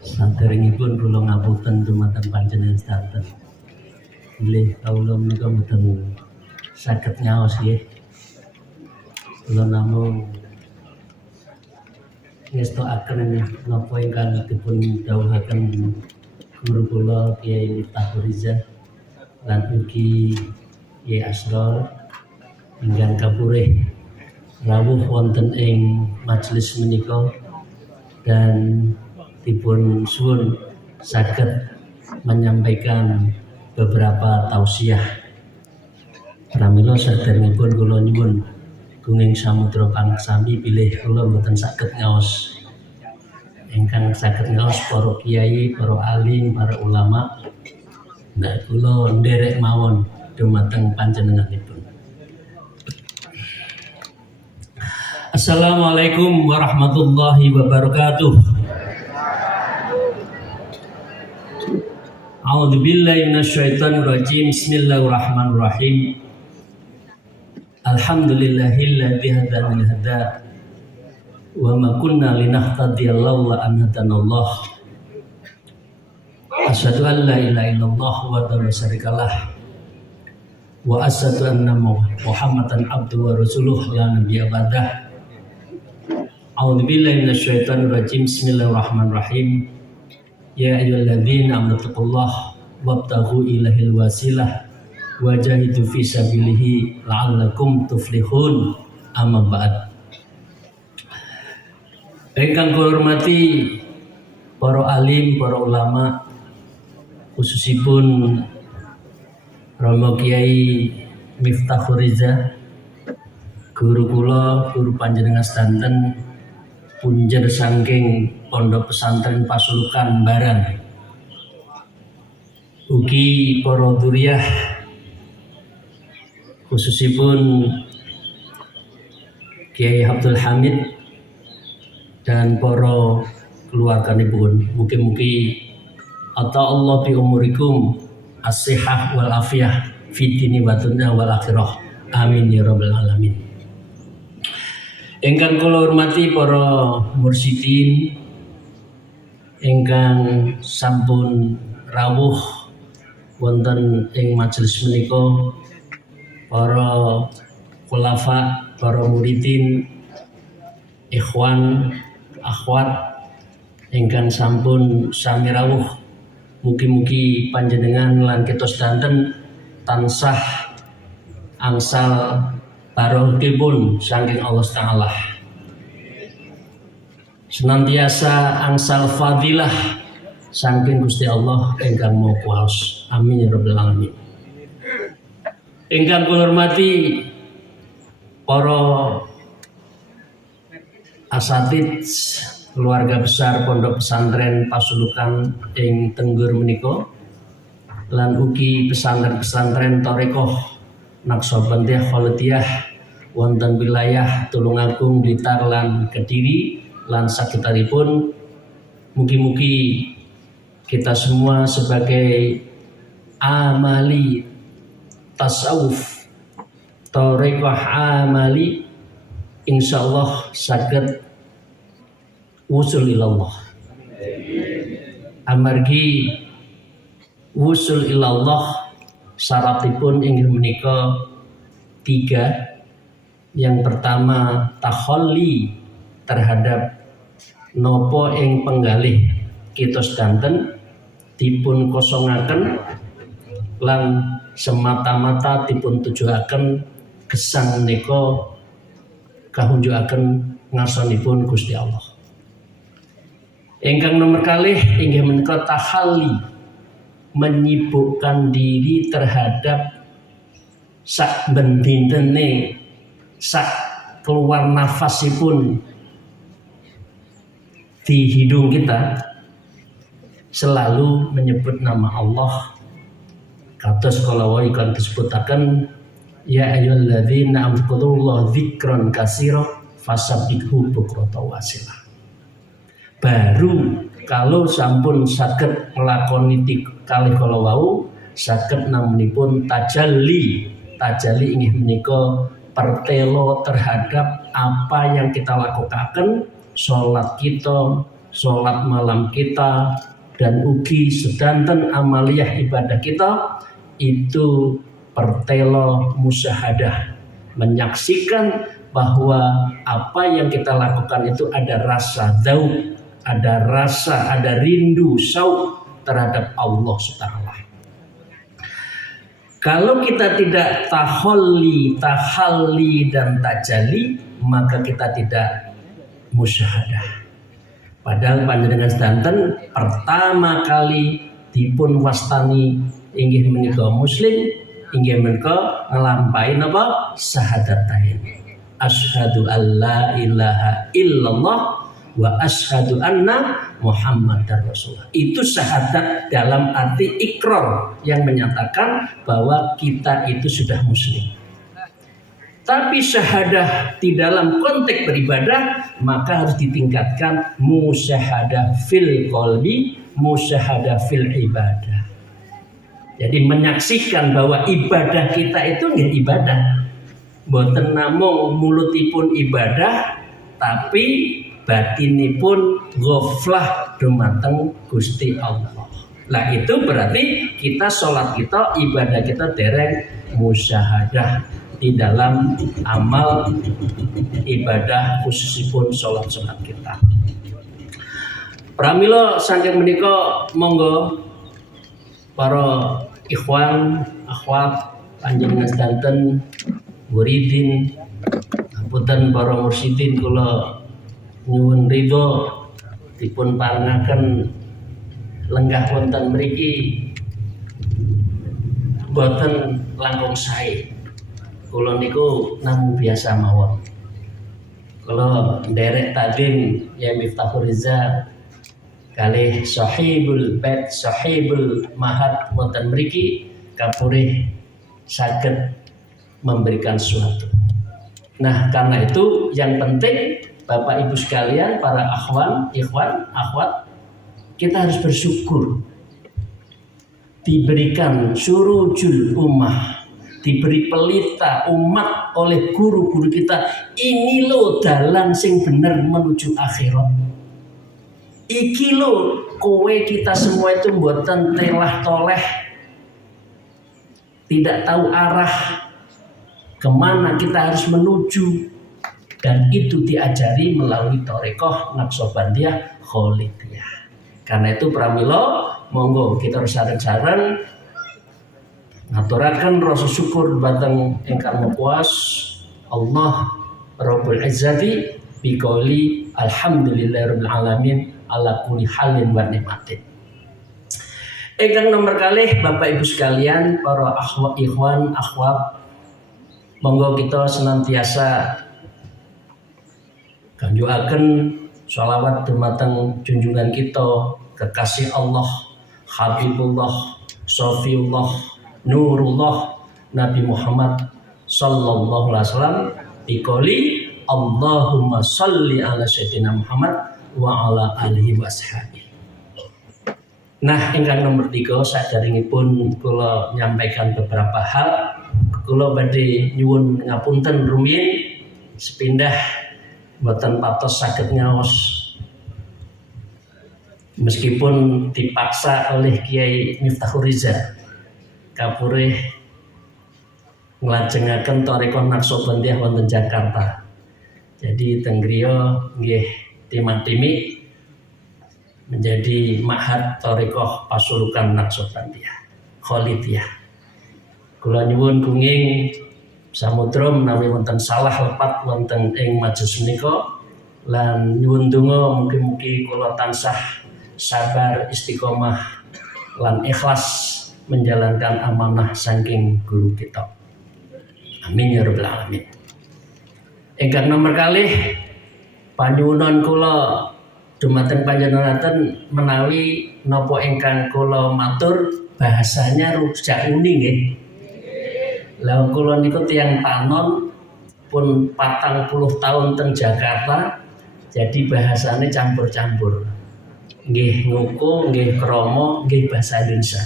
Saderengipun kula ngapunten dumateng panjenengan sedanten. Nggih, kawula menika mboten saged ngaos nggih. Kula namung ngestokaken napa ingkang dipun dawuhaken guru kula Kyai Miftah Riza lan ugi Kyai Asror ingkang kapurih rawuh wonten ing majelis menika dan dipun suwun saged menyampaikan beberapa tausiah. Pramila saderengipun kula nyuwun gunging samudra pangsami bilih kula mboten saged ngaos. Ingkang saged ngaos para kiai, para alim, para ulama. Nah, kula nderek mawon dumateng panjenenganipun. Assalamualaikum warahmatullahi wabarakatuh. A'udzubillahi minasyaitonirrajim. Bismillahirrahmanirrahim. Alhamdulillahilladzi hadana lil hada wa ma kunna linahtadiya laula an hadanallah. Asyhadu an la ilaha illallah wa la syarikalah wa asyhadu anna Muhammadan abduhu wa rasuluh la nabiyya ba'dah. A'udzubillahi minasyaitonirrajim. Bismillahirrahmanirrahim. Ya ayyuhalladzina amanu taqullaha wabtaghu ilaihil wasilah wajahidu fi sabilihi la'allakum tuflihun. Amma ba'd. Ingkang kula hormati para alim, para ulama, khususipun Romo Kyai Miftah Riza, guru kula, guru panjenengan sedanten punjer saking Pondok Pesantren Pasulukan Baran. Ugi para dzurriyyah khususipun Kyai Abdul Hamid dan para keluarganipun. Mugi-mugi Allah bi umurikum as-sihah wal afiyah fid dini wa dunya wal akhirah. Amin ya rabbal alamin. Ingkang kula hormati para mursyidin ingkang sampun rawuh wonten ing majelis menika, para khulafa, para muridin, ikhwan, akhwat ingkang sampun sami rawuh. Mugi-mugi panjenengan lan kita sedanten tansah angsal barokahipun saking Allah Ta'ala. Senantiasa angsal fadilah saking Gusti Allah ingkang Maha Kuwasa. Amin ya rabbal alamin. Ingkang kula hormati para asatidz keluarga besar Pondok Pesantren Pasulukan ing Tenggur menika lan ugi pesantren-pesantren Thariqah Naqsabandiyah Kholidiyah wonten wilayah Tulungagung, Blitar lan Kediri lan sakitaripun. Mugi-mugi kita semua sebagai amali tasawuf Thariqah amali insyaallah saged wusul ilallah. Amargi wusul ilallah syaratipun inggih menika 3. Yang pertama takhalli terhadap nopo ing penggalih kita sedanten dipun kosongaken lan semata-mata dipun tujuaken gesang menika kahunjukaken ngarsanipun Gusti Allah. Ingkang nomor kalih inggih menika takhalli menyibukkan diri terhadap sak bendintene sak keluar nafasipun di hidung kita selalu menyebut nama Allah. Kados kala wau kan disebutaken ya ayyuhalladzina amkurullaha dzikran katsira fasabbihhu bukratan wa asila. Baru kalau sampun saged nglakoni kalih kala wau saged namunipun tajalli inggih menika pertelo terhadap apa yang kita lakukan sholat kita, sholat malam kita, dan ugi sedanten amaliyah ibadah kita itu pertelo musyahadah, menyaksikan bahwa apa yang kita lakukan itu ada rasa dzauq, ada rasa, ada rindu, syauq terhadap Allah Subhanahu. Kalau kita tidak tahalli, tahalli dan tajalli, maka kita tidak musyahadah. Padahal panjenengan sedanten pertama kali dipun wastani inggih menika muslim, inggih menika nglampahi napa? Syahadatain. Asyhadu alla ilaha illallah wa asyhadu anna Muhammadar Rasulullah. Itu syahadat dalam arti ikrar yang menyatakan bahwa kita itu sudah muslim. Tapi syahadah di dalam konteks beribadah maka harus ditingkatkan musyahadah fil qalbi, musyahadah fil ibadah. Jadi menyaksikan bahwa ibadah kita itu nggih ibadah. Mboten namung mulutipun ibadah tapi batinipun ghaflah dumateng Gusti Allah. Lah itu berarti kita sholat kita, ibadah kita dereng musyahadah di dalam amal ibadah khususipun sholat kita. Pramila saking menika monggo para ikhwan, akhwat, panjenengan sedanten, muridin, apunten para mursyidin kula nyuwun ridho dipun parengaken lenggah wonten mriki boten langkung sae. Kula niku namung biasa mawon. Kula nderek tadim ya Miftahul Rizal kalih sahibul bait, sahibul mahad wonten mriki kapurih saged memberikan sesuatu. Nah, karena itu yang penting Bapak Ibu sekalian, para akhwan, ikhwan, akhwat, kita harus bersyukur diberikan surujul ummah, diberi pelita umat oleh guru-guru kita. Ini lo dalan sing bener menuju akhirat. Iki lo kowe kita semua itu mboten telah toleh, tidak tahu arah kemana kita harus menuju. Dan itu diajari melalui Thariqah Naqsabandiyah Kholidiyah. Karena itu pramila monggo kita sareng-sareng ngaturaken rasa syukur dhateng ingkang kuwas Allah Rabbul Izzati biqauli alhamdulillahirabbil alamin ala kulli halin wa nikmatin. Ingkang nomor kalih Bapak Ibu sekalian, para ikhwan akhwat, monggo kita senantiasa kanjuaken sholawat dumateng junjungan kita kekasih Allah, Habibullah, Sofiullah, Nurullah, Nabi Muhammad sallallahu alaihi wasallam dikoli Allahumma sholli ala sayyidina Muhammad wa ala alihi washabihi. Nah, ingkang nomor 3 sadaringipun kula nyampaikan beberapa hal. Kula badhe nyuwun ngapunten rumiyin sepindah mboten patos saged ngaos meskipun dipaksa oleh Kiai Miftahul Rizal kapurih nglajengaken Thariqah Naqsabandiyah wonten Jakarta. Jadi teng griya nggih timah-timi menjadi Ma'had Thariqah Pasurukan Naqsabandiyah Kholidiyah. Kula nyuwun kenging samudra menawi wonten salah lepat wonten ing majelis menika lan nyuwun donga mugi-mugi kula tansah sabar, istiqomah lan ikhlas menjalankan amanah saking guru kita. Amin ya rabbal alamin. Ingkang nomor kalih panyuwunan kula dumateng panjenengan menawi napa ingkang kula matur bahasanya rujak uni nggih. Lah kula niku tiyang panon pun 40 tahun teng Jakarta, jadi bahasane campur-campur. Nggih nguku, nggih kromo, nggih bahasa Indonesia.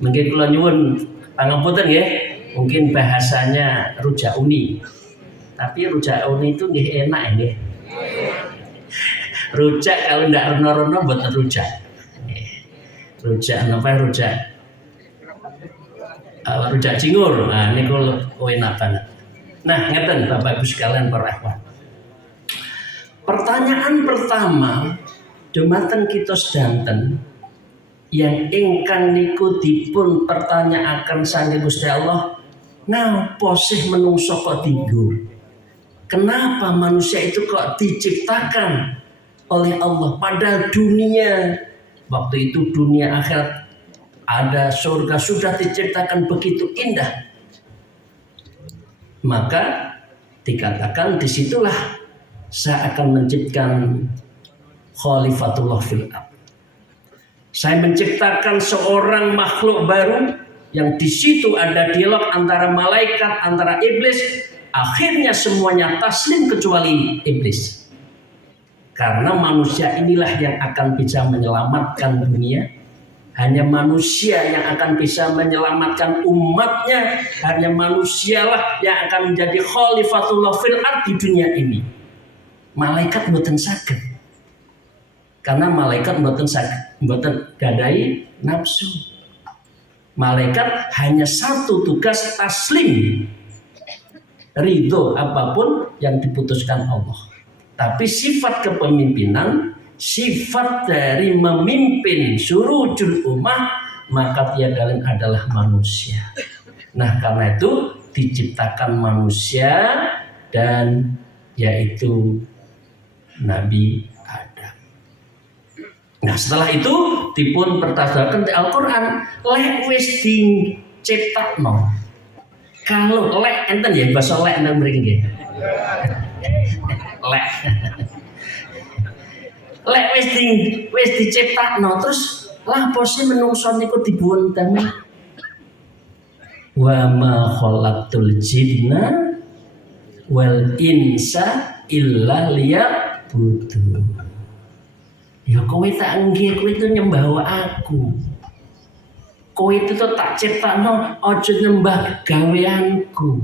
Mungkin kula nyuwun pangapunten nggih, mungkin bahasanya rujak uni. Tapi rujak uni itu nggih enak nggih. Rujak kalau ndak reno-reno buat rujak. Rujak apa rujak? Rujak cingur. Nah, ini kalau enak banget. Nah, ngeten Bapak Ibu sekalian para ikhwan. Pertanyaan pertama, dumateng kita sedanten yang ingkang niku dipun pertanyaaken saking Gusti Allah, napa sih menungso kok tinggu? Kenapa manusia itu kok diciptakan oleh Allah? Padahal dunia waktu itu dunia akhirat ada surga sudah diciptakan begitu indah. Maka dikatakan disitulah saya akan menciptakan Khalifatullah fil ardh. Saya menciptakan seorang makhluk baru yang di situ ada dialog antara malaikat, antara iblis. Akhirnya semuanya taslim kecuali iblis. Karena manusia inilah yang akan bisa menyelamatkan dunia. Hanya manusia yang akan bisa menyelamatkan umatnya. Hanya manusialah yang akan menjadi Khalifatullah fil ardh di dunia ini. Malaikat mboten saged. Karena malaikat mboten saged, mboten gadai nafsu. Malaikat hanya satu tugas taslim. Ridho apapun yang diputuskan Allah. Tapi sifat kepemimpinan, sifat dari memimpin surujul ummah, maka tiada lain adalah manusia. Nah, karena itu diciptakan manusia dan yaitu Nabi Adam. Nah, setelah itu dipun pertadakan di Al-Qur'an, lek wis diciptakno. Kalau lek enten ya bahasa lek nang mriki nggih. Lek. Lek wis diciptakno terus lah pose menungso niku dibuwun damel. Wa ma khalaqtul jinna wal insa illa liya'budun. Ya kowe tak nggih kowe itu nyembah aku. Kowe itu tak ciptakno aja nyembah gaweanku.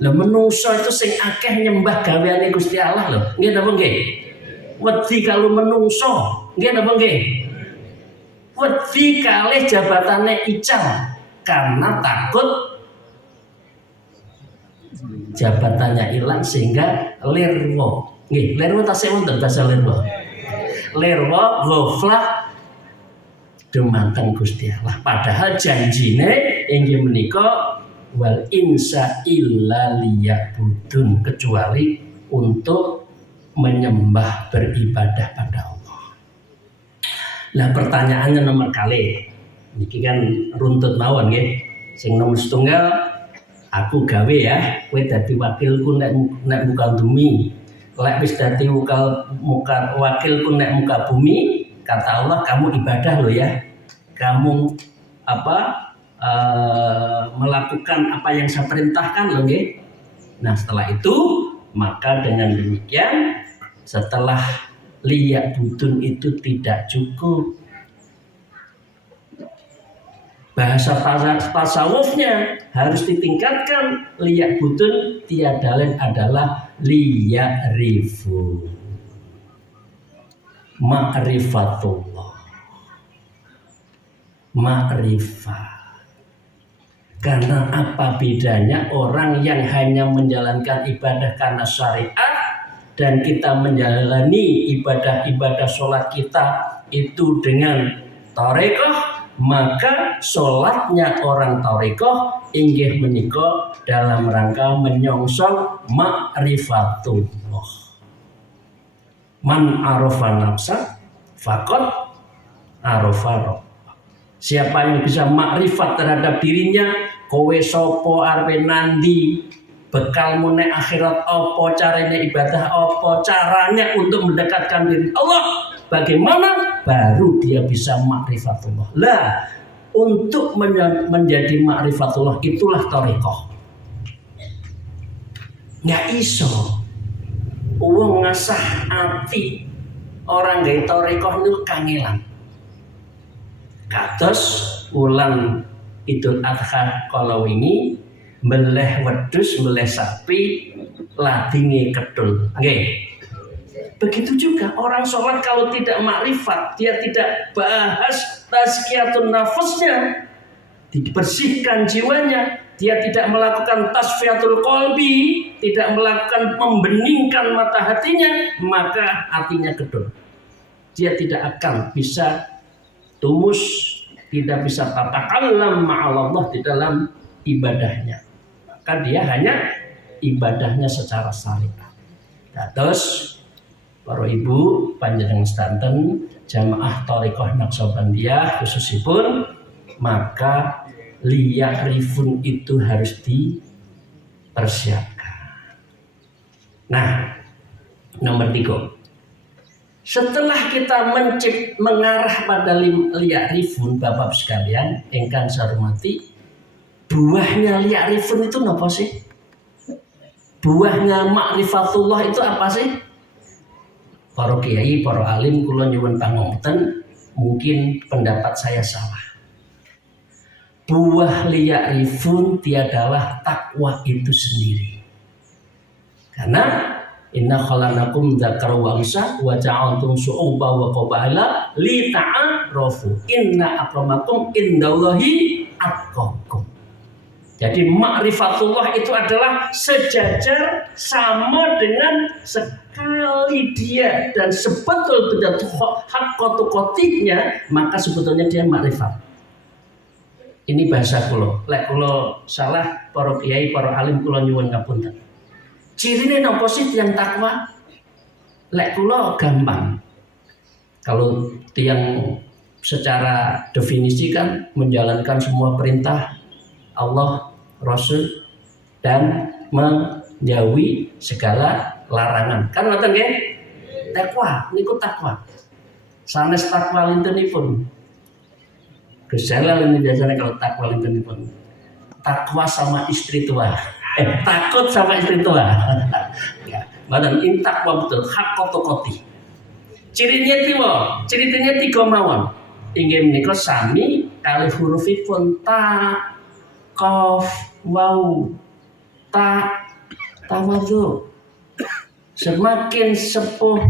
Lah menungso itu sing akeh nyembah gaweane Gusti Allah lho. Nggih napa nggih? Wedi kalau menungso, nggih napa nggih? Wedi kalih jabatane ical karena takut jabatannya hilang sehingga lirwo. Nggih, lirwo tasih wonten bahasa lirwo. Lirwo ghaflah dumateng Gusti Allah. Padahal janjine inggih menika wal insa illa liya'budun, kecuali untuk menyembah beribadah pada Allah. Lah pertanyaannya nomor kali. Niki kan runtut mawon nggih. Sing nomor setunggal aku gawe ya, kowe dadi wakilku nek muka bumi. Lek wis dadi wakilku nek muka bumi, kata Allah kamu ibadah lo ya. Kamu melakukan apa yang saya perintahkan lo nggih. Nah, setelah itu maka dengan demikian setelah liya'budun itu tidak cukup. Bahasa tasawufnya harus ditingkatkan. Liya'budun tiada lain adalah liya'rifu, ma'rifatullah, ma'rifah. Karena apa bedanya orang yang hanya menjalankan ibadah karena syariat dan kita menjalani ibadah-ibadah sholat kita itu dengan tarekoh, maka sholatnya orang tarekoh inggih menika dalam rangka menyongsong ma'rifatullah. Man arafa nafsa faqad arafa rabbah. Siapa yang bisa makrifat terhadap dirinya, kowe sopo arep nandi, bekalmu nek akhirat apa, caranya ibadah apa, caranya untuk mendekatkan diri Allah bagaimana, baru dia bisa makrifatullah. Lah, untuk menjadi makrifatullah itulah thariqah. Nggak iso wong ngasah ati orang gawe thariqah niku kangelan. Kados ulang Idul Adha kalau ini meleh wedhus, meleh sapi, ladinge kedul. Nggih. Begitu juga orang sholat kalau tidak makrifat, dia tidak bahas tazkiyatun nafasnya, dibersihkan jiwanya, dia tidak melakukan tasfiyatul qalbi, tidak melakukan membeningkan mata hatinya, maka hatinya gedor. Dia tidak akan bisa tumus, tidak bisa tatakallam ma'alallah di dalam ibadahnya. Maka dia hanya ibadahnya secara syariat. Nah, terus para ibu panjenengan sedanten jamaah thariqah Naqsabandiyah khususipun, maka liya'rifun itu harus dipersiapkan. Nah, nomor 3. Setelah kita mengarah pada liya'rifun, Bapak sekalian ingkang saya hormati, buahnya liya'rifun itu apa sih? Buahnya ma'rifatullah itu apa sih? Para kiai, para alim kula nyuwun pangapunten, mungkin pendapat saya salah. Buah liya'rifun tiadalah takwa itu sendiri. Karena inna khalaqnakum dzakara wa unsa wa ja'altum syu'uban wa qabaila li ta'arafu inna akramakum indallahi atqakum. Jadi ma'rifatullah itu adalah sejajar sama dengan sekali dia dan sebetul-betul haqqatuqatihnya, maka sebetulnya dia ma'rifat. Ini bahasa kula. Lek kula salah, para kiai, para alim kula nyuwun ngapunten. Cirine napa sih tiyang takwa? Lek kula gampang. Kalau tiyang secara definisi kan menjalankan semua perintah Allah, Rasul, dan menjauhi segala larangan. Kan ngoten nggih? Takwa niku takwa. Sanes takwa lintenipun. Gesela ini biasanya kalau takwa lintenipun. Takwa sama istri tua. Takut sama istri tua. Ya, badan ini takwa betul, haqqatuqati. Cirinya 3 mawon. Inggih menika sami kalih hurufipun ta, qaf, waw, tawadhu. Semakin sepuh,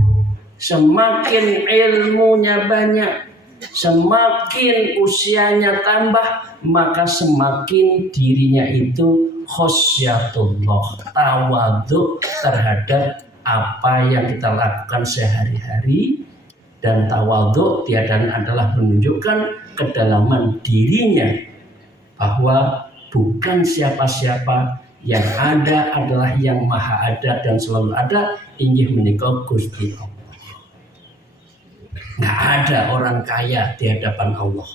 semakin ilmunya banyak, semakin usianya tambah, maka semakin dirinya itu khasyatullah, tawadhu terhadap apa yang kita lakukan sehari-hari. Dan tawadhu tiada adalah menunjukkan kedalaman dirinya bahwa bukan siapa-siapa, yang ada adalah yang maha ada dan selalu ada, inggih menika Gusti Allah. Nggak ada orang kaya di hadapan Allah.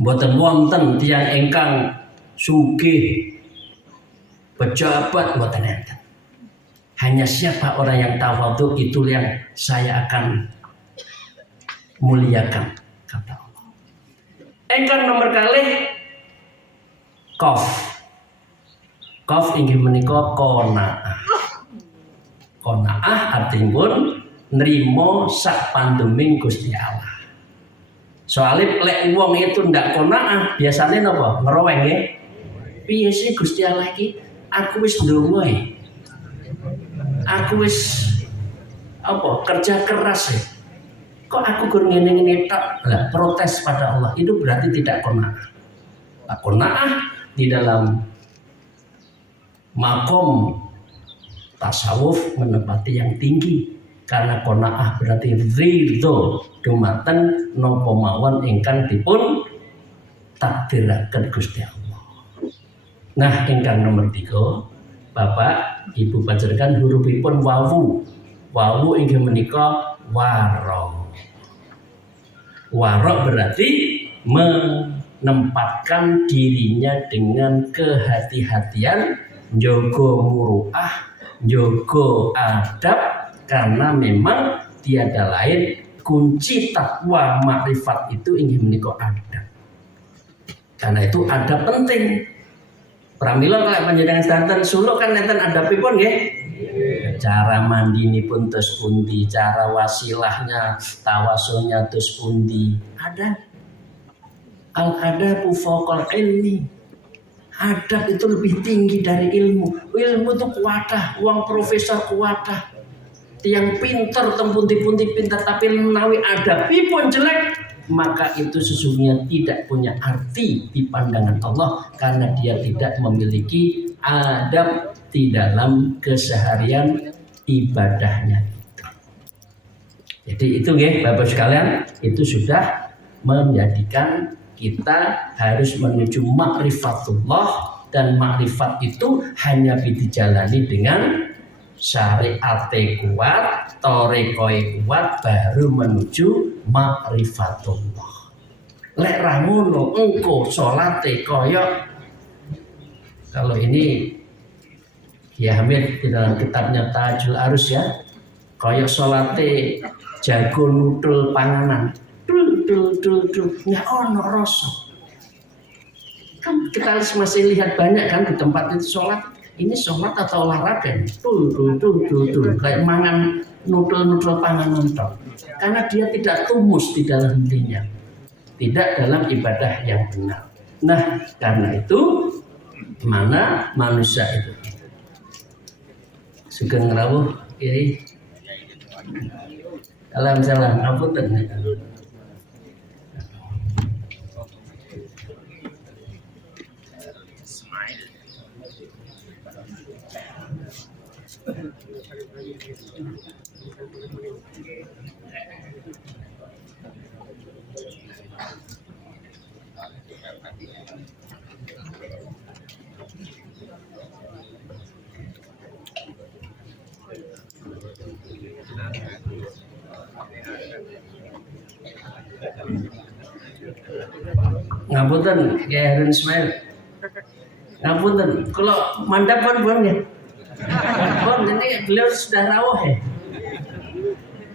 Mboten wonten tiyang ingkang sugih pejabat, mboten enten. Hanya siapa orang yang tawadhu, itu yang saya akan muliakan, kata Allah. Ingkang nomor kalih qaf. Qaf inggih menika qanaah. Qanaah artipun nrimo sak pandeming Gusti Allah. Soalnya lek wong itu ndak qanaah, biasane napa? Ngeroweng nggih. Piye sih Gusti Allah iki? Aku wis ndonga e. Aku wis kerja keras e. Kok aku gur ngene-ngene tok? Lah protes pada Allah. Itu berarti tidak qanaah. Qanaah di dalam makom tasawuf menempati yang tinggi, karena qanaah berarti ridho dumateng napa mawon ingkang dipun takdiraken Gusti Allah. Nah, ingkang nomor 3, Bapak Ibu panjenengan hurufipun wawu. Wawu inggih menika waro. Waro berarti menempatkan dirinya dengan kehati-hatian, njogo muruah, njogo adab, karena memang tiada lain kunci takwa makrifat itu inggih menika adab. Karena itu adab penting. Pramila kalau panjenengan sedanten suluk kan nenten adabipun nggih. Cara mandinipun tos pundi, cara wasilahnya, tawasulnya tos pundi. Ada. Al-adabu fawqal ilmi. Adab itu lebih tinggi dari ilmu. Ilmu itu kuatah, uang profesor kuatah. tiang pinter tempunti-punti pintar tapi menawi adabipun jelek, maka itu sesungguhnya tidak punya arti di pandangan Allah karena dia tidak memiliki adab di dalam keseharian ibadahnya. Jadi itu ya Bapak sekalian, itu sudah menjadikan kita harus menuju ma'rifatullah, dan ma'rifat itu hanya dijalani dengan syariat kuat, torekoe kuat, baru menuju ma'rifatullah. Lek ramono engko salate koyok, kalau ini ya Hamid di dalam kitabnya Tajul Arus ya, koyok salate jago nudul panganan, nggak ono rasa. Kan kita masih lihat banyak kan di tempat itu sholat. Ini sholat atau olahraga? Kayak mangan nudul panganan toh. Karena dia tidak tumus di dalam hatinya, tidak dalam ibadah yang benar. Nah, karena itu mana manusia itu sugeng rawuh Kiai. Salam ngapunten. Ngapunten Kiai Harun Ismail. Ngapunten, kalau mandap pun ya. Pun ini beliau sudah rawuh ya.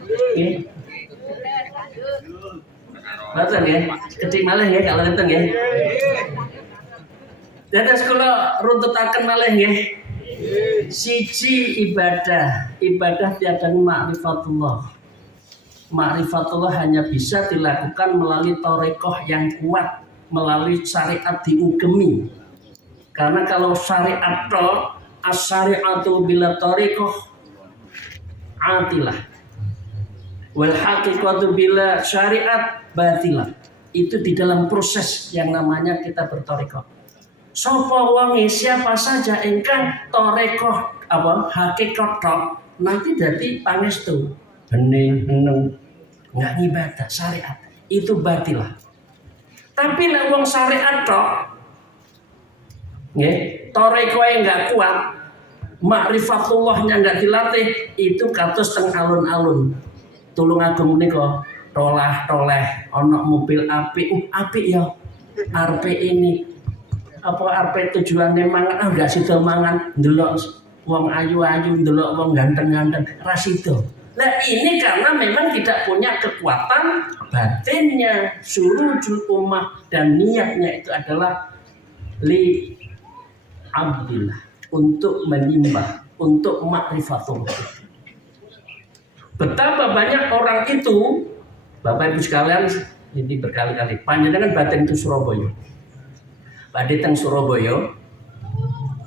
Oke. Betul ya, ketik malah ya kalau ngeten ya. Dados kula runtutaken malih nggih. Siji ibadah tiada ma'rifatullah. Ma'rifatullah hanya bisa dilakukan melalui torekoh yang kuat, melalui syariat diugemi. Karena kalau syariat as-syari'atu bila torekoh atilah, wal haqiqatu bila syariat batilah. Itu di dalam proses yang namanya kita bertorekoh. Sopo wonge siapa saja engkang torekoh hakikat tok nanti dadi pangestu bening nggak ngibadah syariat itu batilah. Tapi lek wong syariat tok nggih torekoe enggak kuat, makrifatullahnya enggak dilatih, itu kados teng alun-alun Tulungagung menika toleh ana mobil apik ya arepe ini arepe tujuane mangan enggak sida mangan ndelok wong ayu-ayu ndelok wong ganteng-ganteng ra sida. Nah ini karena memang tidak punya kekuatan batinnya surujul ummah, dan niatnya itu adalah li abdillah, untuk menyembah, untuk ma'rifatullah. Betapa banyak orang itu, Bapak Ibu sekalian, ini berkali-kali panjenengan batin itu Surabaya. Badhe teng Surabaya.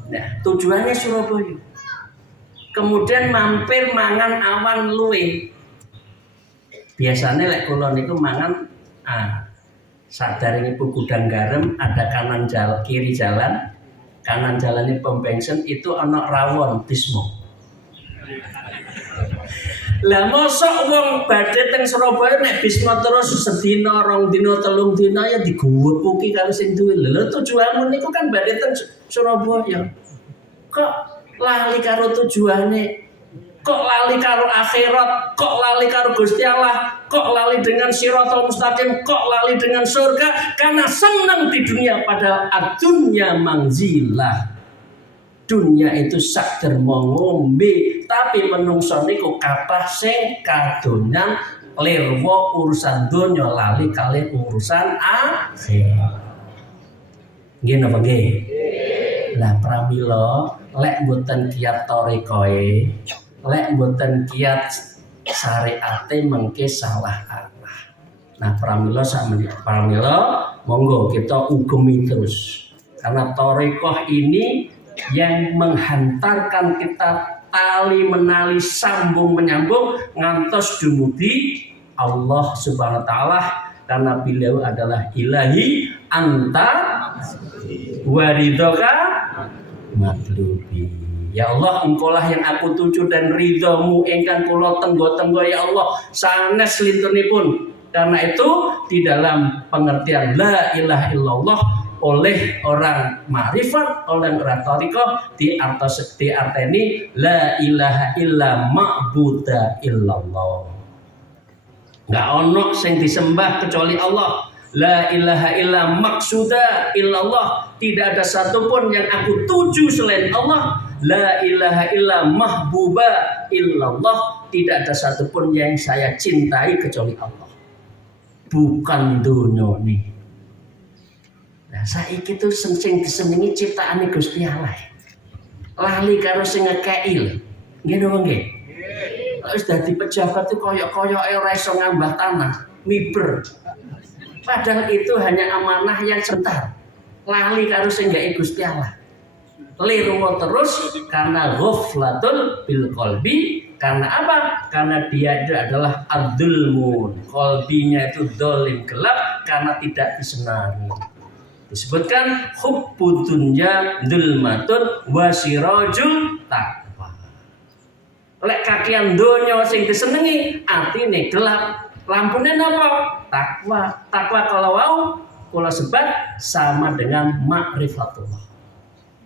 Nah, tujuannya Surabaya. Kemudian mampir mangan awan luwe. Biasanya lek kula niku mangan sadaringipun gudang garam, ada kanan jalan, kiri jalan. Kanan jalan ini pom bensin, itu ana rawon bismo. Lah mosok wong badhe teng Surabaya nek bismo terus sedina, rong dina, telung dina ya diguwepuki karo sing duwe. Lha tujuanmu niku kan badhe teng Surabaya. Kok lali karo tujuane, kok lali karo akhirat, kok lali karo Gusti Allah, kok lali dengan Shiratal Mustaqim, kok lali dengan surga, karena senang di dunia. Padahal ad-dunya mangzilah, dunia itu sak dermo ngombe, tapi menungso niku kathah sing kadonyan lirwa urusan donya lali kalih urusan akhirat. Nggih napa nggih? Lah pramila lek mboten kiat torekoe, lek mboten kiat syariate mengke salah arah. Nah pramila monggo kita ugemi terus, karena torekoh ini yang menghantarkan kita tali menali sambung menyambung ngantos dumugi Allah Subhanahu wa taala, karena beliau adalah ilahi anta waridoka matlubi. Ya Allah, engkaulah yang aku tuju dan ridhamu ingkang kula tenggo-tenggo ya Allah sanes lintunipun. Karena itu di dalam pengertian la ilaha illallah oleh orang ma'rifat, oleh orang thariqah diarteni la ilaha illa ma'buda illallah. Enggak ono sing disembah kecuali Allah. La ilaha illa maksuda illallah. Tidak ada satupun yang aku tuju selain Allah. La ilaha illa mahbuba illallah. Tidak ada satupun yang saya cintai kecuali Allah. Bukan dunia nih. Nah, saiki itu sing disenengi ciptaane Gusti Allah. Lali karo sing ngekeki lho. Nggih napa nggih? Wis dadi pejabat itu koyok-koyoke ora iso ngambah tanah, miber. Padahal itu hanya amanah yang sebentar. Lali karo sing gawe Gusti Allah. Liru terus karena ghaflatul bil qalbi. Karena apa? Karena dia itu adalah adzulmun. Qalbinya itu dolim gelap karena tidak disenangi. Disebutkan hubbud dunya dzulmatun wa sirajul taqwa. Lek kakian donya sing disenengi, atine gelap. Lampune napa? Takwa. Takwa kalau wau kula sebat sama dengan ma'rifatullah.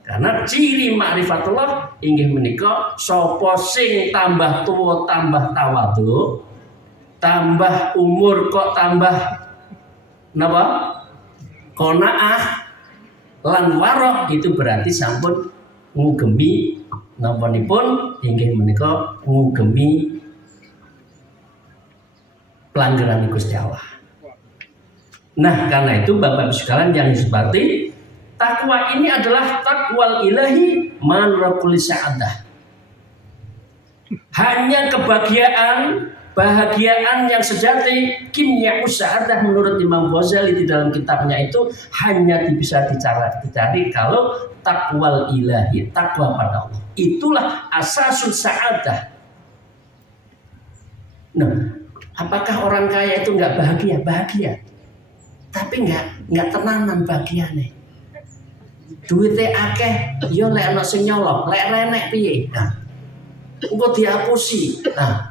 Karena ciri ma'rifatullah inggih menika sapa sing tambah tuwa tambah tawadhu, tambah umur kok tambah napa? Qanaah lan warok, itu berarti sampun ngugemi napanipun inggih menika ngugemi pelanggaran Gusti Allah. Nah, karena itu Bapak Ibu sekalian yang disebati, takwa ini adalah takwal ilahi manrakul sa'adah. Hanya bahagiaan yang sejati, kimya usa'adah menurut Imam Ghazali di dalam kitabnya itu hanya bisa dicari kalau takwal ilahi, takwa pada Allah. Itulah asasul sa'adah. Nah, apakah orang kaya itu nggak bahagia? Bahagia, tapi nggak tenanan bahagiane. Duitnya akeh, yo lek ana sing nyolong, lek renek piye? Nah, engko dihapusi. Nah,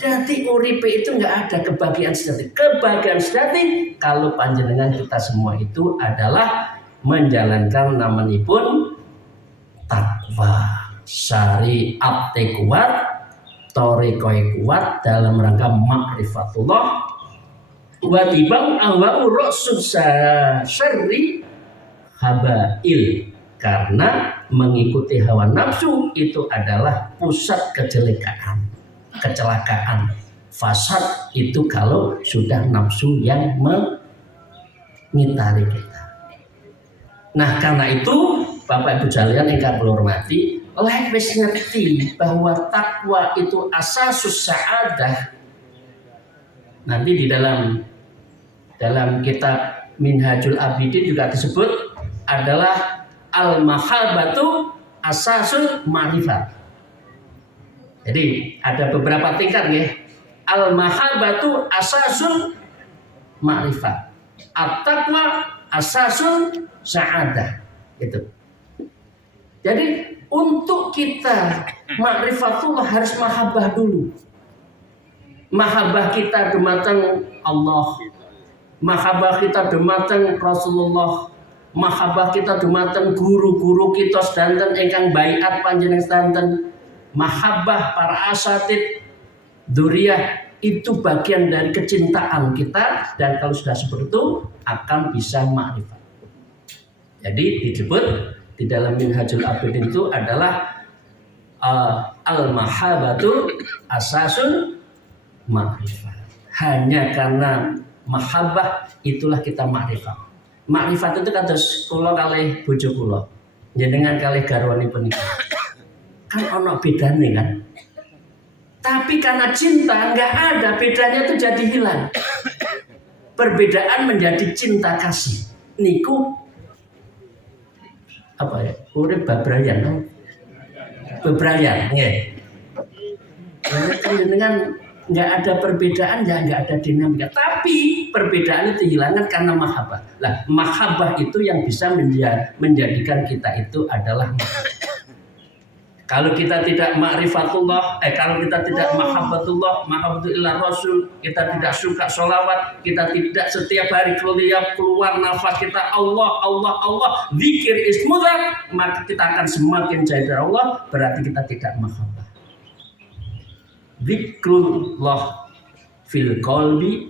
jadi uripe itu nggak ada kebahagiaan sejati. Kebahagiaan sejati kalau panjenengan kita semua itu adalah menjalankan namanipun takwa, syariat kuat, thariqah kuat dalam rangka ma'rifatullah. Wa tibau awau rasul syarri habail, karena mengikuti hawa nafsu itu adalah pusat kecelakaan. Fasad itu kalau sudah nafsu yang mengitari kita. Nah, karena itu Bapak Ibu sekalian ingkang kula hormati, lek wis ngerti bahwa takwa itu asasus sa'adah. Nanti di dalam kitab Minhajul Abidin juga disebut adalah al-mahabbatu asasul ma'rifat. Jadi ada beberapa tingkat ya. Al-mahabbatu asasul ma'rifat. At-taqwa asasul sa'adah. Itu. Jadi untuk kita ma'rifatullah harus mahabbah dulu. Mahabbah kita dumateng Allah. Mahabbah kita dumateng Rasulullah. Mahabbah kita dumateng guru-guru kita sedanten ingkang baiat panjenengan sedanten. Mahabbah para asatid dzurriyyah itu bagian dari kecintaan kita, dan kalau sudah seperti itu akan bisa ma'rifat. Jadi disebut di dalam Minhajul Abidin itu adalah al-mahabbatu asasul ma'rifat. Hanya karena mahabbah itulah kita ma'rifat. Makrifat itu kados kula kalih bojo kula, jenengan kalih garwanipun niku. Kan ono bedane kan. Tapi karena cinta nggak ada bedanya, itu jadi hilang. Perbedaan menjadi cinta kasih. Niku apa ya? Urip babrayan. bebrayan, nggih. Dengan nggak ada perbedaan ya nggak ada dinamika. Tapi perbedaan itu hilangkan karena mahabbah. Lah, mahabbah itu yang bisa menjadikan kita itu adalah mahabbah. Kalau kita tidak ma'rifatullah, kalau kita tidak mahabbatullah, mahabbatullah Rasul, kita tidak suka sholawat, kita tidak setiap hari keluar nafas kita Allah, Allah, Allah, zikir ismullah, maka kita akan semakin jauh dari Allah, berarti kita tidak mahabbah. Zikrullah fil qalbi,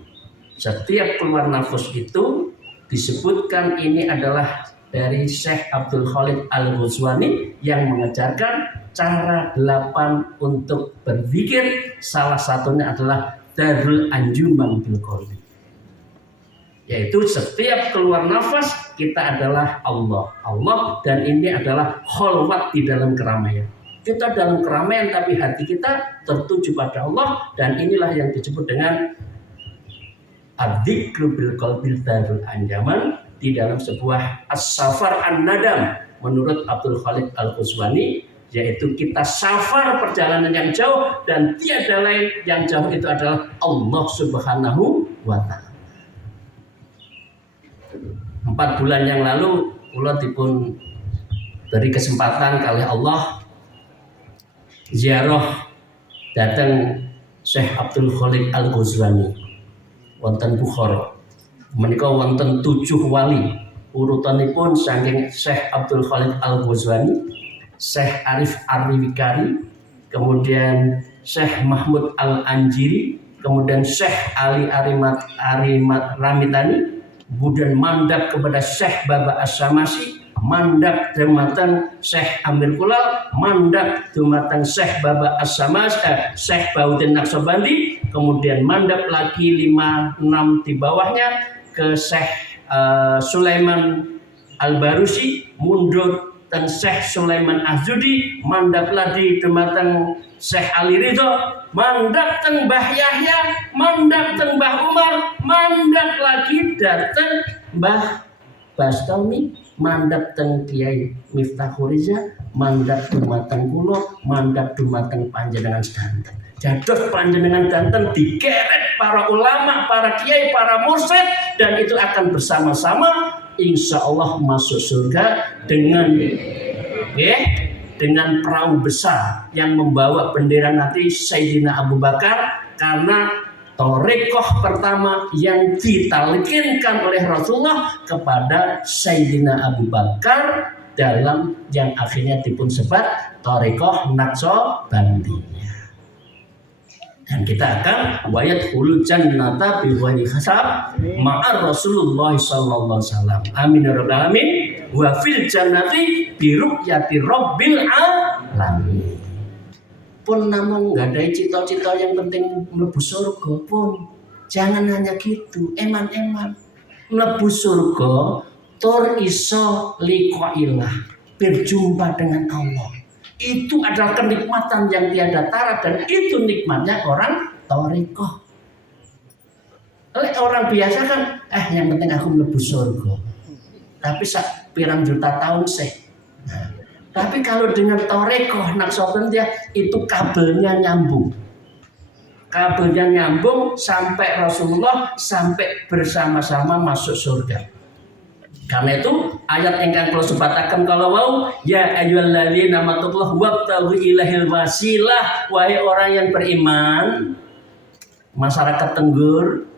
setiap keluar nafas itu disebutkan ini adalah dari Syekh Abdul Khalid Al-Ghazwani yang mengajarkan cara 8 untuk berzikir. Salah satunya adalah darul anjuman bil qalbi, yaitu setiap keluar nafas kita adalah Allah, Allah, dan ini adalah kholwat di dalam keramaian. Kita dalam keramaian tapi hati kita tertuju pada Allah, dan inilah yang disebut dengan adzikru bil qalbi darul anjaman di dalam sebuah as-safar an-nadam menurut Abdul Khalid Al-Ghazwani, yaitu kita safar perjalanan yang jauh dan tiada lain yang jauh itu adalah Allah Subhanahu wa ta'ala. 4 bulan yang lalu kula dipun beri kesempatan kali Allah ziarah datang Syekh Abdul Khalid Al-Ghazwani wonten Bukhara. Menika wonten 7 wali urutanipun saking Syekh Abdul Khalid Al-Ghazwani, Syekh Arif Ar-Riwikari, kemudian Syekh Mahmud Al-Anjiri, kemudian Syekh Ali Ramitani, kemudian mandap kepada Syekh Baba As-Samasi, mandap dumateng Syekh Amir Kulal, mandap dumateng Syekh Baba As-Samas, Syekh Baudin Naqsabandi, kemudian mandap lagi 5-6 di bawahnya ke Syekh Sulaiman Al-Barusi, mundur dan Syekh Sulaiman Azudi, mandap lagi dumateng Syekh Ali Ridho, mandap teng Mbah Yahya, mandap teng Mbah Umar, mandap lagi dateng Mbah Bastomi, mandap teng Kiai Miftahul Riza, mandap dumateng kula, mandap dumateng panjenengan sedanten. Jados panjenengan danten digeret para ulama, para kiai, para mursyid, dan itu akan bersama-sama insya Allah masuk surga dengan perahu besar yang membawa bendera nanti Sayyidina Abu Bakar, karena Torekoh pertama yang ditalkinkan oleh Rasulullah kepada Sayyidina Abu Bakar dalam yang akhirnya dipun sebat Torekoh Naqsabandi. Dan kita akan wayat hulu jannata bi ghairi hisab ma'ar Rasulullah sallallahu alaihi wasallam. Amin ya rabbal alamin. Wa fil jannati bi ru'yati rabbil alamin. Pun namun nggadahi cita-cita yang penting mlebu surga pun. Jangan hanya gitu, eman-eman. Mlebu surga tur iso liqa'illah, berjumpa dengan Allah. Itu adalah kenikmatan yang tiada tara, dan itu nikmatnya orang torekoh. Orang biasa kan, yang penting aku mlebu surga. Tapi pirang juta tahun sih. Nah, tapi kalau dengan torekoh Naqsabandiyah itu kabelnya nyambung. Kabelnya nyambung sampai Rasulullah, sampai bersama-sama masuk surga. Karena itu ayat ingkang kula sebataken kalau wau ya ayyuhalladzina amanu wabtaghu ilahil wasilah, wahai orang yang beriman, masyarakat Tenggur,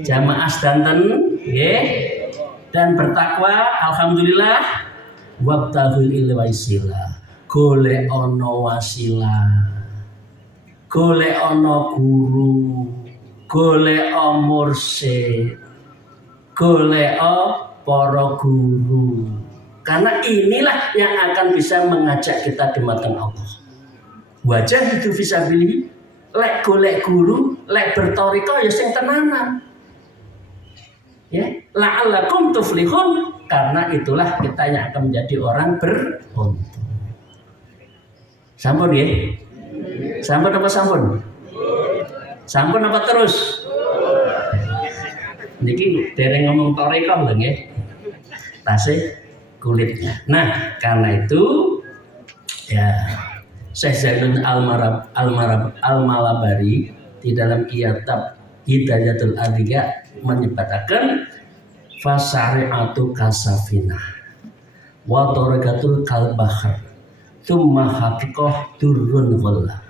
jamaah sedanten nggih, dan bertakwa, alhamdulillah, wabtaghu ilahil wasilah, golek ana wasilah, golek ana guru, golek mursyid, golek para guru, karena inilah yang akan bisa mengajak kita di mata Allah. Wajah itu fisabilillah, lek golek guru, lek bertoriko ya sing tenanan. Ya, la'allakum tuflihun, karena itulah kita yang akan menjadi orang beruntung. Sampun ya? Sampun apa sampun? Sampun apa terus? Niki dereng ngomong toriko lho nggih. Tasik kulitnya. Nah, karena itu ya Syekh Zainul Al-Malabari di dalam kitab Hidayatul Adhiya menyebutkan fasari'atu kasafinah wa tariqatul kalbahar thumma haqiqah durrun ghalla.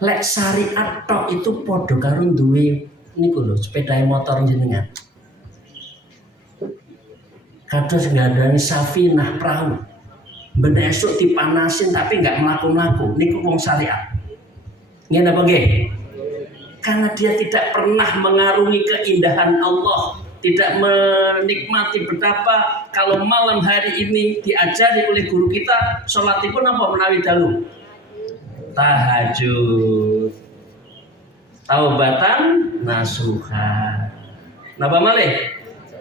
Lek syariat tok itu padha karo duwe niku lho sepeda motor jenengan. Kados nggandani safinah perahu. Ben esuk dipanasin tapi enggak mlaku-mlaku. Niku wong syariat. Ngene apa nggih? Karena dia tidak pernah mengarungi keindahan Allah, tidak menikmati betapa kalau malam hari ini diajari oleh guru kita salatipun apa menawi dalu? Tahajud, taubatan nasuha. Napa malih?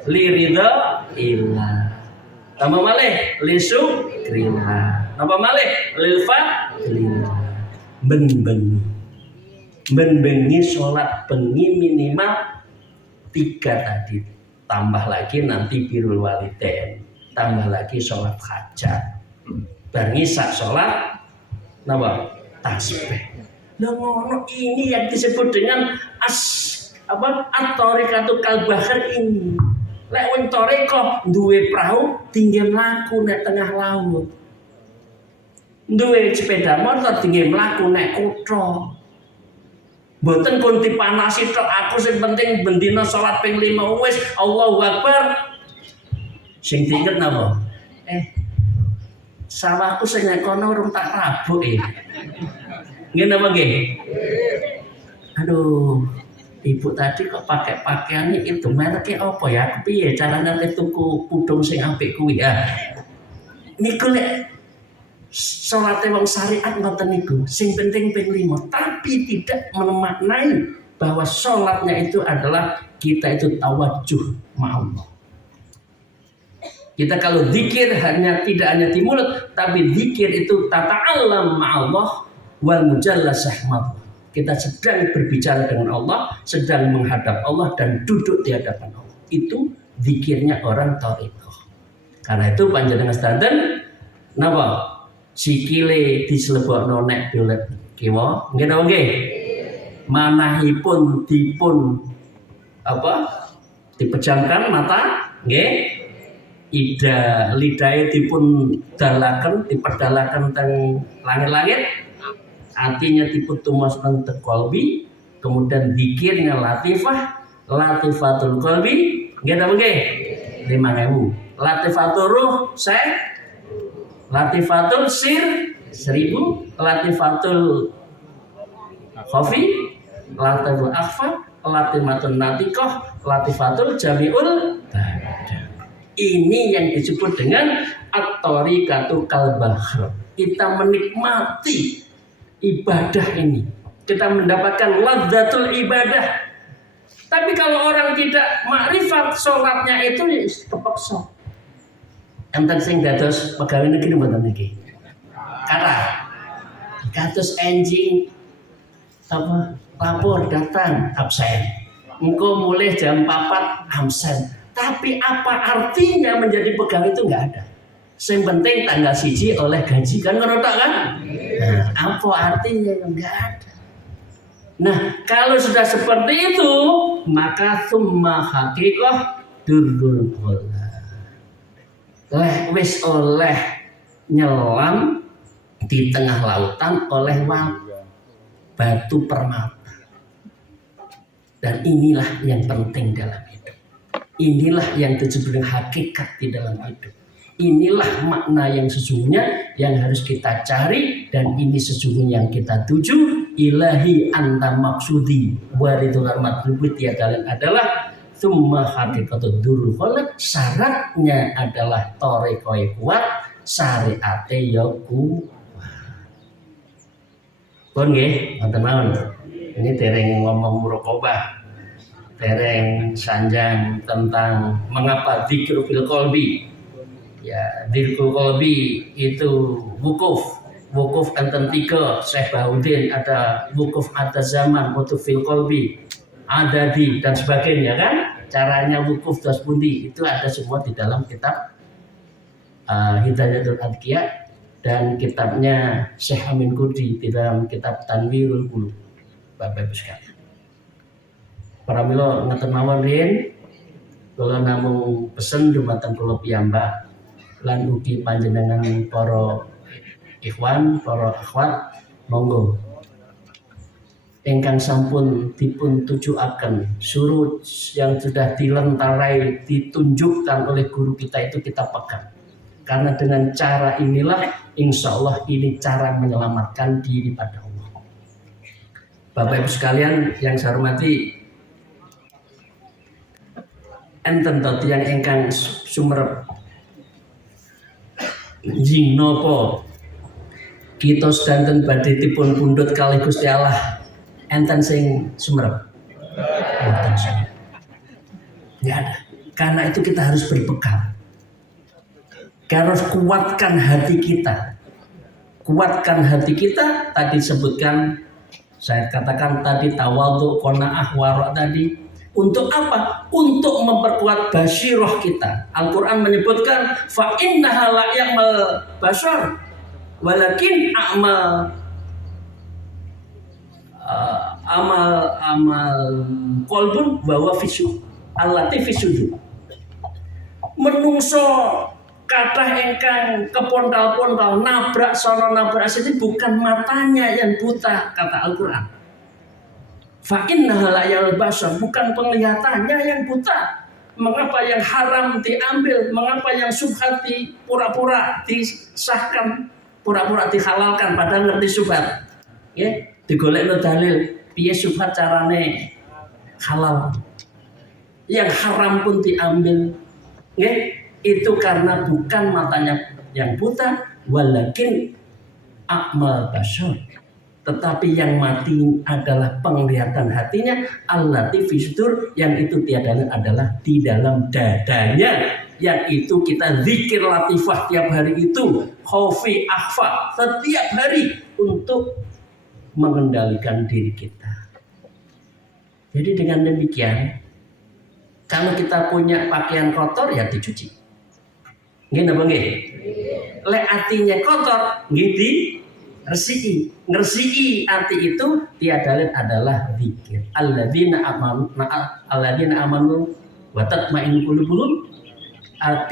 Liridha ilah. Napa malih? Lisukrillah. Napa malih? Lilfadlillah. Benbengi sholat bengi minimal 3 tadi. Tambah lagi nanti birrul walidain. Tambah lagi sholat hajat. Bengi sak sholat napa? Tasbih. Lah ngono ini yang disebut dengan at-tariqatul kalbahar ini. Lek wong toreko duwe perahu tinggal mlaku nek tengah laut. Duwe sepeda motor tinggal mlaku nek kutha. Mboten kon dipanasi tok aku sing penting bendina salat ping 5 wis Allahu Akbar. Sing diinget napa? Sawahku sing nek kono urung tak rabuk Nggih napa nggih? Aduh, ibu tadi kok pakai pakaiannya itu mereknya apa ya? Piye carane tuku pudung sing apik kuwi ya? Niku lek salate wong syariat ngoten niku, sing penting ping 5, tapi tidak memaknai bahwa salatnya itu adalah kita itu tawajuh ma'allah. Kita kalau zikir tidak hanya di mulut, tapi zikir itu tata'allam ma'allah wal mujallasah ma'allah. Kita sedang berbicara dengan Allah, sedang menghadap Allah dan duduk di hadapan Allah. Itu zikirnya orang thariqah. Karena itu panjenengan sedanten napa? Sikile dislebokno nek dolet kiwa. Nggih napa nggih? Manahipun dipun dipejamkan mata, nggih. Ida lidahe dipun dalaken, diperdalaken teng langit-langit. Artinya diputumas teng qalbi, kemudian zikirnya latifah, latifatul qalbi, nggih napa nggih? 5.000. Latifatul ruh, latifatul sir 1000, latifatul khafi, latifatul akhfa, latifatul natiqah, latifatul jami'ul badan. Ini yang disebut dengan at-tariqatul kalbahar. Kita menikmati ibadah ini, kita mendapatkan ladzatul ibadah. Tapi kalau orang tidak makrifat sholatnya itu kepeksa. Enten sing dados pegawai negeri mboten niki. Kata kados enjing lapor datang absen. Engko mulai jam 4 absen. Tapi apa artinya menjadi pegawai itu enggak ada. Yang penting tanggal 1 oleh gaji kan ngerotok kan? Nah, apa artinya enggak ada. Nah, kalau sudah seperti itu, maka summa haqiqah durrul ghalla. Wis oleh nyelam di tengah lautan oleh batu permata. Dan inilah yang penting dalam hidup. Inilah yang disebut hakikat di dalam hidup. Inilah makna yang sesungguhnya yang harus kita cari, dan ini sesungguhnya yang kita tuju. Ilahi anta maksudi waridul matlubi tiada lain adalah summa haqiqatud durul khalaq. Syaratnya adalah thariqah kuat, syariate ya kuat. Pun nggih, ngoten mawon. Ini dereng ngomong muraqabah, dereng sanjang tentang mengapa dzikru fil qalbi. Ya, dzikru qalbi itu wukuf enten 3. Syekh Bahuddin ada wukuf atas zaman, wukuf fil qalbi, adadi dan sebagainya kan. Caranya wukuf das pundi itu ada semua di dalam kitab Hidayatul Adqiya dan kitabnya Syekh Amin Kurdi di dalam kitab Tanwirul Qulub. Bapak Ibu sekalian, pramila ngaten mawon riyin kula namung pesen dumateng kula piyambak lan ugi panjenengan para ikhwan, para akhwat, monggo ingkang sampun dipun tujuaken surut yang sudah dilentarai ditunjukkan oleh guru kita itu kita pegang, karena dengan cara inilah insya Allah ini cara menyelamatkan diri pada Allah. Bapak Ibu sekalian yang saya hormati, enten to tiyang ingkang sumerep jing nopo kita sedanten badhe dipun pundhut kalih Gusti Allah, enten sing sumerep? Enten sing. Enggak ada. Karena itu kita harus berbekal. Harus kuatkan hati kita. Kuatkan hati kita, tadi sebutkan, saya katakan tadi tawadhu, qanaah, wara' tadi. Untuk apa? Untuk memperkuat basyirah kita. Al-Quran menyebutkan fa innaha la ya'mal basyar walakin amal qalbun bahwa fisu allati fisudu. Menungso kathah ingkang kepontal-pontal nabrak sono nabrak sini bukan matanya yang buta, kata Al-Quran. Fa innaha la ya'mal basyar, bukan penglihatannya yang buta. Mengapa yang haram diambil? Mengapa yang syubhat pura-pura disahkan, pura-pura dihalalkan padahal ngerti syubhat? Ya, digolekno dalil piye syubhat carane halal. Yang haram pun diambil. Ya, itu karena bukan matanya yang buta, walakin a'mal basyar. Tetapi yang mati adalah penglihatan hatinya, allati fisdur, yang itu tiada lain adalah di dalam dadanya, yang itu kita zikir latifah tiap hari itu, khaufi akhfa setiap hari untuk mengendalikan diri kita. Jadi dengan demikian, kalau kita punya pakaian kotor ya dicuci. Nggih napa nggih? Lek atinya kotor, nggih di ngersiki ati itu tiada lain adalah zikir. Alladzina amanu wa tatma'innu qulubuhum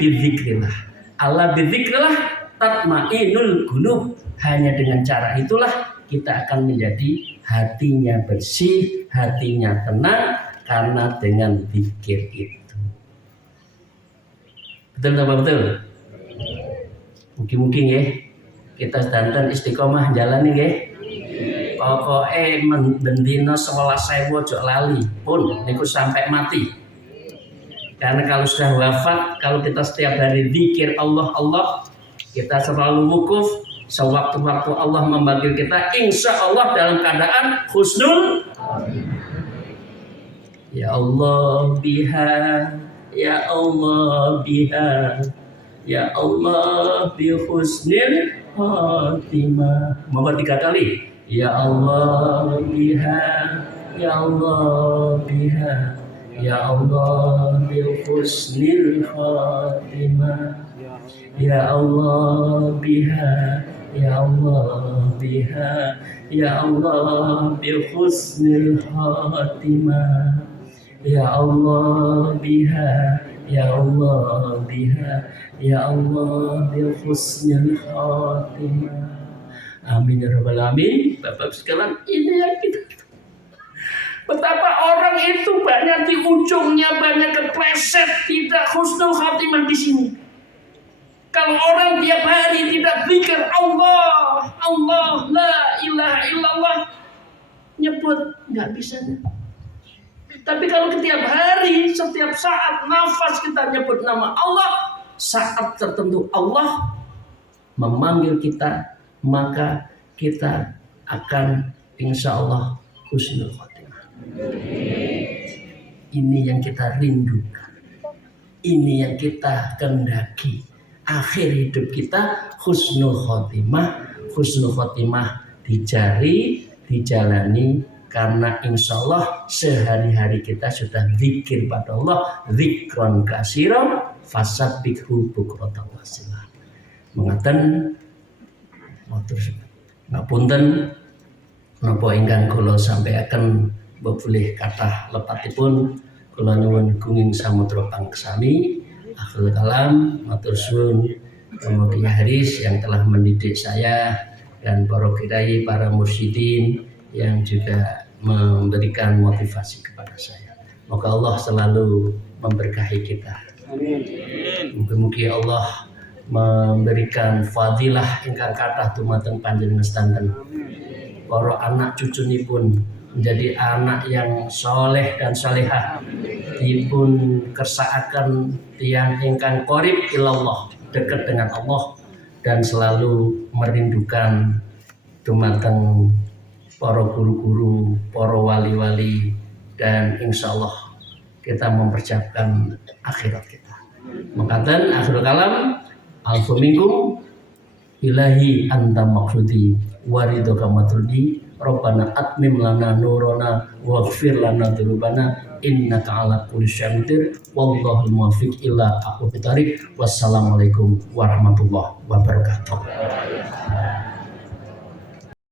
bi dzikrillah. Allah bi dzikrillah tatma'innul qulub. Hanya dengan cara itulah kita akan menjadi hatinya bersih, hatinya tenang karena dengan zikir itu. Betul tak betul? Mungkin ya. Kita sedanten istiqomah jalan nggih. Pokoke bendina 11.000 ojo lali pun niku sampai mati. Karena kalau sudah wafat, kalau kita setiap hari zikir Allah, kita selalu wukuf, sewaktu-waktu Allah memanggil kita, insya Allah dalam keadaan husnul. Ya Allah biha, ya Allah biha, ya Allah bi husnil Fatimah. Mau 3 kali. Ya Allah biha, ya Allah biha, ya Allah bi husnil Fatimah. Ya Allah biha, ya Allah biha, ya Allah bi husnil Fatimah. Ya Allah biha, ya Allah biha, ya Allah bi husnil khatimah. Amin ya rabbal alamin. Bapak sekalian, ini yang kita, betapa orang itu banyak di ujungnya banyak kepleset, tidak husnul khatimah di sini. Kalau orang tiap hari tidak zikir Allah, Allah, la ilaha illallah, nyebut nggak bisa. Tapi kalau setiap hari, setiap saat, nafas kita nyebut nama Allah, saat tertentu Allah memanggil kita, maka kita akan insya Allah husnul khotimah. Ini yang kita rindukan, ini yang kita kendaki. Akhir hidup kita husnul khotimah, husnul khotimah dicari, dijalani. Karena insya Allah sehari-hari kita sudah zikir pada Allah, zikron kasiron, fasabbihhu bukratan wasila. Mengaten matur ngapunten napa ingkang kula sampaikan bebulih kathah lepatipun kula nyuwun gunging samudra pangsami. Akhirul kalam matur suwun Romo Kiai Haris yang telah mendidik saya dan para kiai, para mursyidin yang juga memberikan motivasi kepada saya. Moga Allah selalu memberkahi kita. Mugi-mugi Allah memberikan fadilah ingkang kathah dumateng panjenengan sedanten. Para anak cucunipun menjadi anak yang soleh dan solehah, dipun kersakaken tiyang ingkang qorib ilallah, dekat dengan Allah dan selalu merindukan dumateng para guru-guru, para wali-wali, dan insya Allah kita mempersiapkan akhirat kita. Mengatakan akhirul kalam, alfu minkum ilahi anta maksudi waridhoka matrudi Rabbana atmim lana nurana waghfir lana dzunubana innaka ala kulli syai'in qadir wallahul muwaffiq ila aqwamit thoriq. Wassalamualaikum warahmatullahi wabarakatuh.